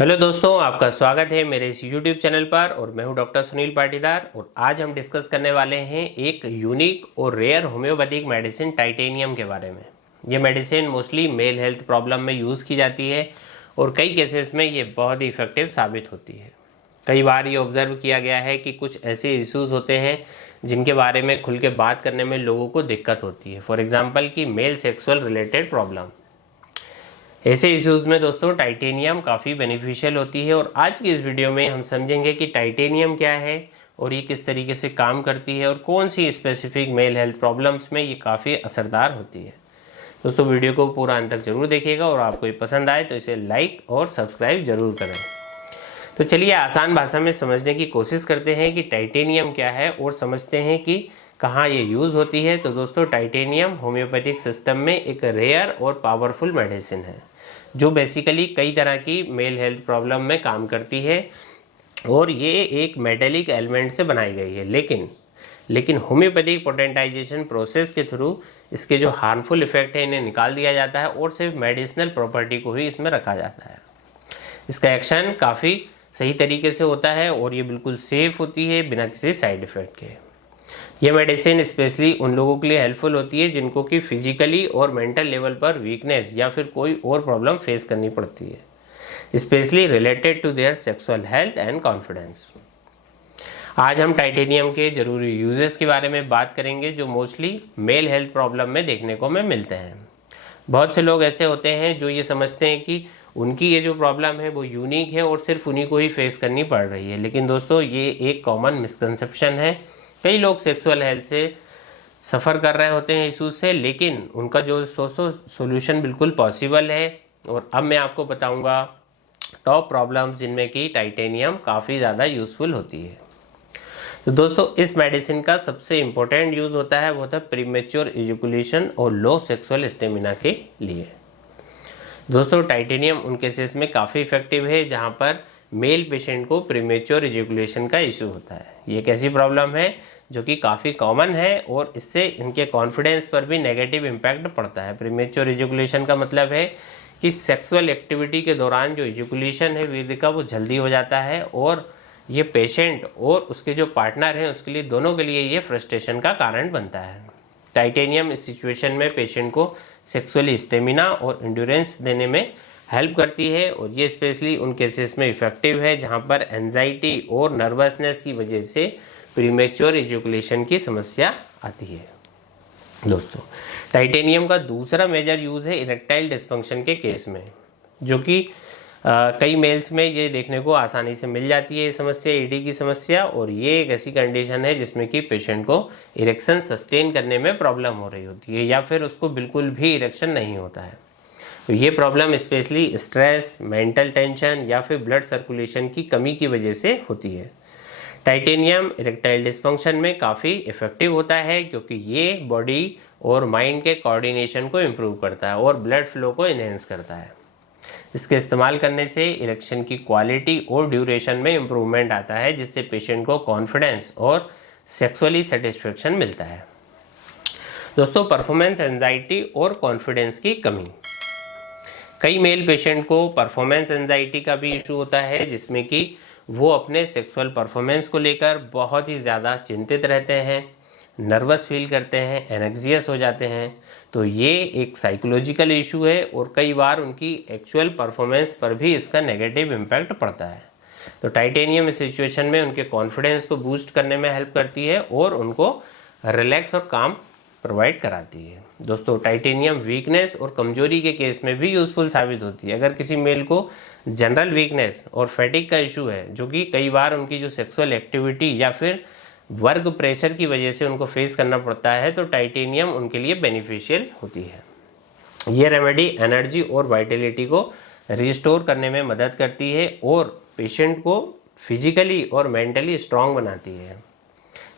Hello दोस्तों, आपका स्वागत है मेरे इस यूट्यूब चैनल पर। और मैं हूं डॉक्टर सुनील पाटीदार। और आज हम डिस्कस करने वाले हैं एक यूनिक और रेयर होम्योपैथिक मेडिसिन टाइटेनियम के बारे में। ये medicine mostly male health problem में यूज़ की जाती है और कई केसेस में ये बहुत ही इफेक्टिव साबित होती है। कई बार ये ऑब्जर्व किया गया है कि कुछ ऐसे इश्यूज़ होते हैं जिनके बारे में खुल के बात करने में लोगों को दिक्कत होती है। फॉर एग्जाम्पल कि मेल सेक्सुअल रिलेटेड प्रॉब्लम। ऐसे इश्यूज़ में दोस्तों टाइटेनियम काफ़ी बेनिफिशियल होती है। और आज की इस वीडियो में हम समझेंगे कि टाइटेनियम क्या है और ये किस तरीके से काम करती है और कौन सी स्पेसिफिक मेल हेल्थ प्रॉब्लम्स में ये काफ़ी असरदार होती है। दोस्तों वीडियो को पूरा अंत तक जरूर देखिएगा और आपको ये पसंद आए तो इसे लाइक और सब्सक्राइब जरूर करें। तो चलिए आसान भाषा में समझने की कोशिश करते हैं कि टाइटेनियम क्या है और समझते हैं कि कहाँ ये यूज़ होती है। तो दोस्तों टाइटेनियम होम्योपैथिक सिस्टम में एक रेयर और पावरफुल मेडिसिन है जो बेसिकली कई तरह की मेल हेल्थ प्रॉब्लम में काम करती है। और ये एक मेटेलिक एलिमेंट से बनाई गई है, लेकिन होम्योपैथिक पोटेंटाइजेशन प्रोसेस के थ्रू इसके जो हार्मफुल इफेक्ट है इन्हें निकाल दिया जाता है और सिर्फ मेडिसिनल प्रॉपर्टी को ही इसमें रखा जाता है। इसका एक्शन काफ़ी सही तरीके से होता है और ये बिल्कुल सेफ होती है बिना किसी साइड इफ़ेक्ट के। ये मेडिसिन स्पेशली उन लोगों के लिए हेल्पफुल होती है जिनको कि फिजिकली और मेंटल लेवल पर वीकनेस या फिर कोई और प्रॉब्लम फेस करनी पड़ती है, specially related to their sexual health and confidence. आज हम टाइटेनियम के ज़रूरी यूजेस के बारे में बात करेंगे जो मोस्टली मेल हेल्थ प्रॉब्लम में देखने को में मिलते हैं। बहुत से लोग ऐसे होते हैं जो ये समझते हैं कि उनकी ये जो प्रॉब्लम है वो यूनिक है और सिर्फ उन्हीं को ही फेस करनी पड़ रही है, लेकिन दोस्तों ये एक कॉमन मिसकंसेप्शन है। कई लोग सेक्सुअल हेल्थ से सफ़र कर रहे होते हैं इशूज से, लेकिन उनका जो सोल्यूशन बिल्कुल पॉसिबल है। और अब मैं आपको बताऊंगा टॉप प्रॉब्लम्स जिनमें कि टाइटेनियम काफ़ी ज़्यादा यूज़फुल होती है। तो दोस्तों इस मेडिसिन का सबसे इम्पोर्टेंट यूज़ होता है वो होता है प्रीमेच्योर इजैकुलेशन और लो सेक्सुअल स्टेमिना के लिए। दोस्तों टाइटेनियम उन केसेस में काफ़ी इफेक्टिव है जहां पर मेल पेशेंट को प्रीमेच्योर इजैकुलेशन का इशू होता है। ये एक ऐसी प्रॉब्लम है जो कि काफ़ी कॉमन है और इससे इनके कॉन्फिडेंस पर भी नेगेटिव इम्पैक्ट पड़ता है। प्रीमेच्योर इजैकुलेशन का मतलब है कि सेक्सुअल एक्टिविटी के दौरान जो इजैकुलेशन है वीर्य का वो जल्दी हो जाता है और ये पेशेंट और उसके जो पार्टनर हैं उसके लिए दोनों के लिए ये फ्रस्ट्रेशन का कारण बनता है। टाइटेनियम इस सिचुएशन में पेशेंट को सेक्सुअली स्टेमिना और एंड्योरेंस देने में हेल्प करती है और ये स्पेशली उन केसेस में इफेक्टिव है जहां पर एंजाइटी और नर्वसनेस की वजह से प्रीमेच्योर इजैकुलेशन की समस्या आती है। दोस्तों टाइटेनियम का दूसरा मेजर यूज़ है इरेक्टाइल डिस्फंक्शन के केस में, जो कि कई मेल्स में ये देखने को आसानी से मिल जाती है ये समस्या, ईडी की समस्या। और ये एक ऐसी कंडीशन है जिसमें कि पेशेंट को इरेक्शन सस्टेन करने में प्रॉब्लम हो रही होती है या फिर उसको बिल्कुल भी इरेक्शन नहीं होता है। तो ये problem specially stress, mental tension या फिर ब्लड सर्कुलेशन की कमी की वजह से होती है। टाइटेनियम इरेक्टाइल डिस्फंक्शन में काफ़ी इफेक्टिव होता है क्योंकि ये बॉडी और माइंड के कोऑर्डिनेशन को इम्प्रूव करता है और ब्लड फ्लो को इन्हेंस करता है। इसके इस्तेमाल करने से इरेक्शन की क्वालिटी और ड्यूरेशन में इम्प्रूवमेंट आता है जिससे पेशेंट को कॉन्फिडेंस और सेक्सुअली सेटिस्फेक्शन मिलता है। दोस्तों परफॉर्मेंस एंजाइटी और कॉन्फिडेंस की कमी, कई मेल पेशेंट को परफॉर्मेंस एंजाइटी का भी इशू होता है जिसमें कि वो अपने सेक्सुअल परफॉर्मेंस को लेकर बहुत ही ज़्यादा चिंतित रहते हैं, नर्वस फील करते हैं, एनेक्सियस हो जाते हैं। तो ये एक साइकोलॉजिकल इशू है और कई बार उनकी एक्चुअल परफॉर्मेंस पर भी इसका नेगेटिव इम्पैक्ट पड़ता है। तो टाइटेनियम इस सिचुएशन में उनके कॉन्फिडेंस को बूस्ट करने में हेल्प करती है और उनको रिलैक्स और काम प्रोवाइड कराती है। दोस्तों टाइटेनियम वीकनेस और कमजोरी के केस में भी यूज़फुल साबित होती है। अगर किसी मेल को जनरल वीकनेस और फैटिक का इशू है जो कि कई बार उनकी जो सेक्सुअल एक्टिविटी या फिर वर्क प्रेशर की वजह से उनको फेस करना पड़ता है, तो टाइटेनियम उनके लिए बेनिफिशियल होती है। ये रेमेडी एनर्जी और वाइटलिटी को रिस्टोर करने में मदद करती है और पेशेंट को फिजिकली और मेंटली स्ट्रांग बनाती है।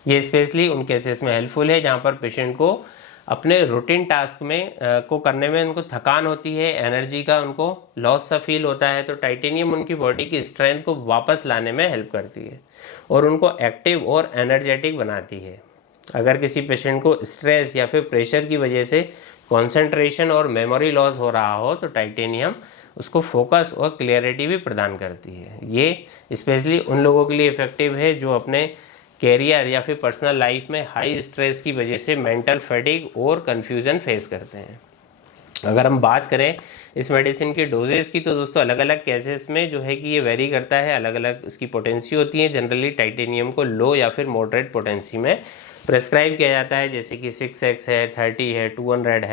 ये स्पेशली उन केसेस में हेल्पफुल है जहाँ पर पेशेंट को अपने रूटीन टास्क में को करने में उनको थकान होती है, एनर्जी का उनको लॉस सा फील होता है। तो टाइटेनियम उनकी बॉडी की स्ट्रेंथ को वापस लाने में हेल्प करती है और उनको एक्टिव और एनर्जेटिक बनाती है। अगर किसी पेशेंट को स्ट्रेस या फिर प्रेशर की वजह से कंसंट्रेशन और मेमोरी लॉस हो रहा हो तो टाइटेनियम उसको फोकस और क्लियरिटी भी प्रदान करती है। ये स्पेशली उन लोगों के लिए इफ़ेक्टिव है जो अपने कैरियर या फिर पर्सनल लाइफ में हाई स्ट्रेस की वजह से मेंटल फैटिग और कन्फ्यूज़न फेस करते हैं। अगर हम बात करें इस मेडिसिन के डोजेस की, तो दोस्तों अलग अलग केसेस में जो है कि ये वेरी करता है, अलग अलग इसकी पोटेंसी होती है। जनरली टाइटेनियम को लो या फिर मॉडरेट पोटेंसी में प्रेस्क्राइब किया जाता है, जैसे कि 6x है, 30 है, 200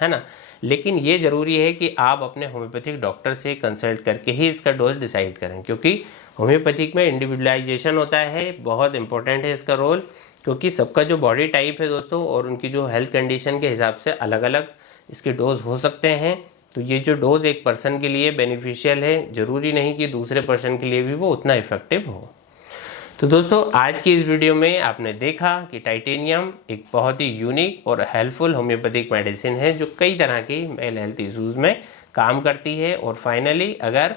है ना। लेकिन ये ज़रूरी है कि आप अपने होम्योपैथिक डॉक्टर से कंसल्ट करके ही इसका डोज डिसाइड करें, क्योंकि होम्योपैथिक में इंडिविजुअलाइजेशन होता है, बहुत इंपॉर्टेंट है इसका रोल, क्योंकि सबका जो बॉडी टाइप है दोस्तों और उनकी जो हेल्थ कंडीशन के हिसाब से अलग अलग इसके डोज हो सकते हैं। तो ये जो डोज एक पर्सन के लिए बेनिफिशियल है, ज़रूरी नहीं कि दूसरे पर्सन के लिए भी वो उतना इफ़ेक्टिव हो। तो दोस्तों आज की इस वीडियो में आपने देखा कि टाइटेनियम एक बहुत ही यूनिक और हेल्पफुल होम्योपैथिक मेडिसिन है जो कई तरह की मेल हेल्थ इश्यूज़ में काम करती है। और फाइनली अगर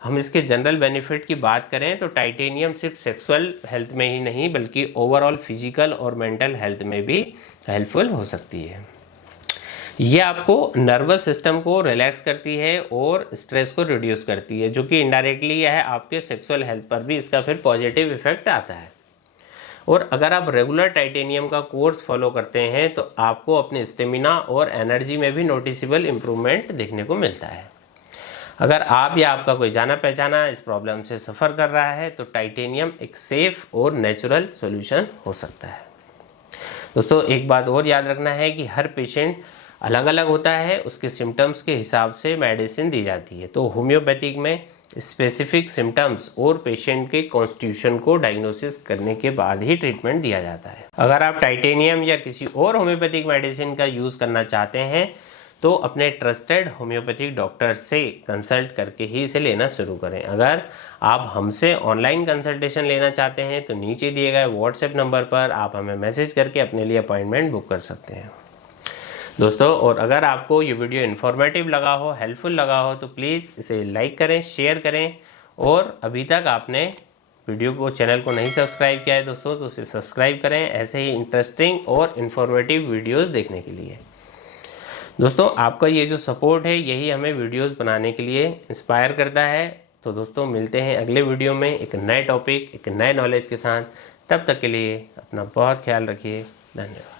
हम इसके जनरल बेनिफिट की बात करें तो टाइटेनियम सिर्फ सेक्सुअल हेल्थ में ही नहीं बल्कि ओवरऑल फिजिकल और मेंटल हेल्थ में भी हेल्पफुल हो सकती है। ये आपको नर्वस सिस्टम को रिलैक्स करती है और स्ट्रेस को रिड्यूस करती है, जो कि इनडायरेक्टली यह आपके सेक्सुअल हेल्थ पर भी इसका फिर पॉजिटिव इफेक्ट आता है। और अगर आप रेगुलर टाइटेनियम का कोर्स फॉलो करते हैं तो आपको अपने स्टेमिना और एनर्जी में भी नोटिसेबल इम्प्रूवमेंट देखने को मिलता है। अगर आप या आपका कोई जाना पहचाना इस प्रॉब्लम से सफ़र कर रहा है तो टाइटेनियम एक सेफ और नेचुरल सॉल्यूशन हो सकता है। दोस्तों एक बात और याद रखना है कि हर पेशेंट अलग अलग होता है, उसके सिम्टम्स के हिसाब से मेडिसिन दी जाती है। तो होम्योपैथिक में स्पेसिफिक सिम्टम्स और पेशेंट के कॉन्स्टिट्यूशन को डायग्नोसिस करने के बाद ही ट्रीटमेंट दिया जाता है। अगर आप टाइटेनियम या किसी और होम्योपैथिक मेडिसिन का यूज़ करना चाहते हैं तो अपने ट्रस्टेड होम्योपैथिक डॉक्टर से कंसल्ट करके ही इसे लेना शुरू करें। अगर आप हमसे ऑनलाइन कंसल्टेशन लेना चाहते हैं तो नीचे दिए गए व्हाट्सएप नंबर पर आप हमें मैसेज करके अपने लिए अपॉइंटमेंट बुक कर सकते हैं दोस्तों। और अगर आपको ये वीडियो इन्फॉर्मेटिव लगा हो, हेल्पफुल लगा हो तो प्लीज़ इसे लाइक करें, शेयर करें। और अभी तक आपने वीडियो को चैनल को नहीं सब्सक्राइब किया है दोस्तों तो उसे सब्सक्राइब करें ऐसे ही इंटरेस्टिंग और इन्फॉर्मेटिव वीडियोस देखने के लिए। दोस्तों आपका ये जो सपोर्ट है यही हमें वीडियोस बनाने के लिए इंस्पायर करता है। तो दोस्तों मिलते हैं अगले वीडियो में एक नए टॉपिक, एक नए नॉलेज के साथ। तब तक के लिए अपना बहुत ख्याल रखिए। धन्यवाद।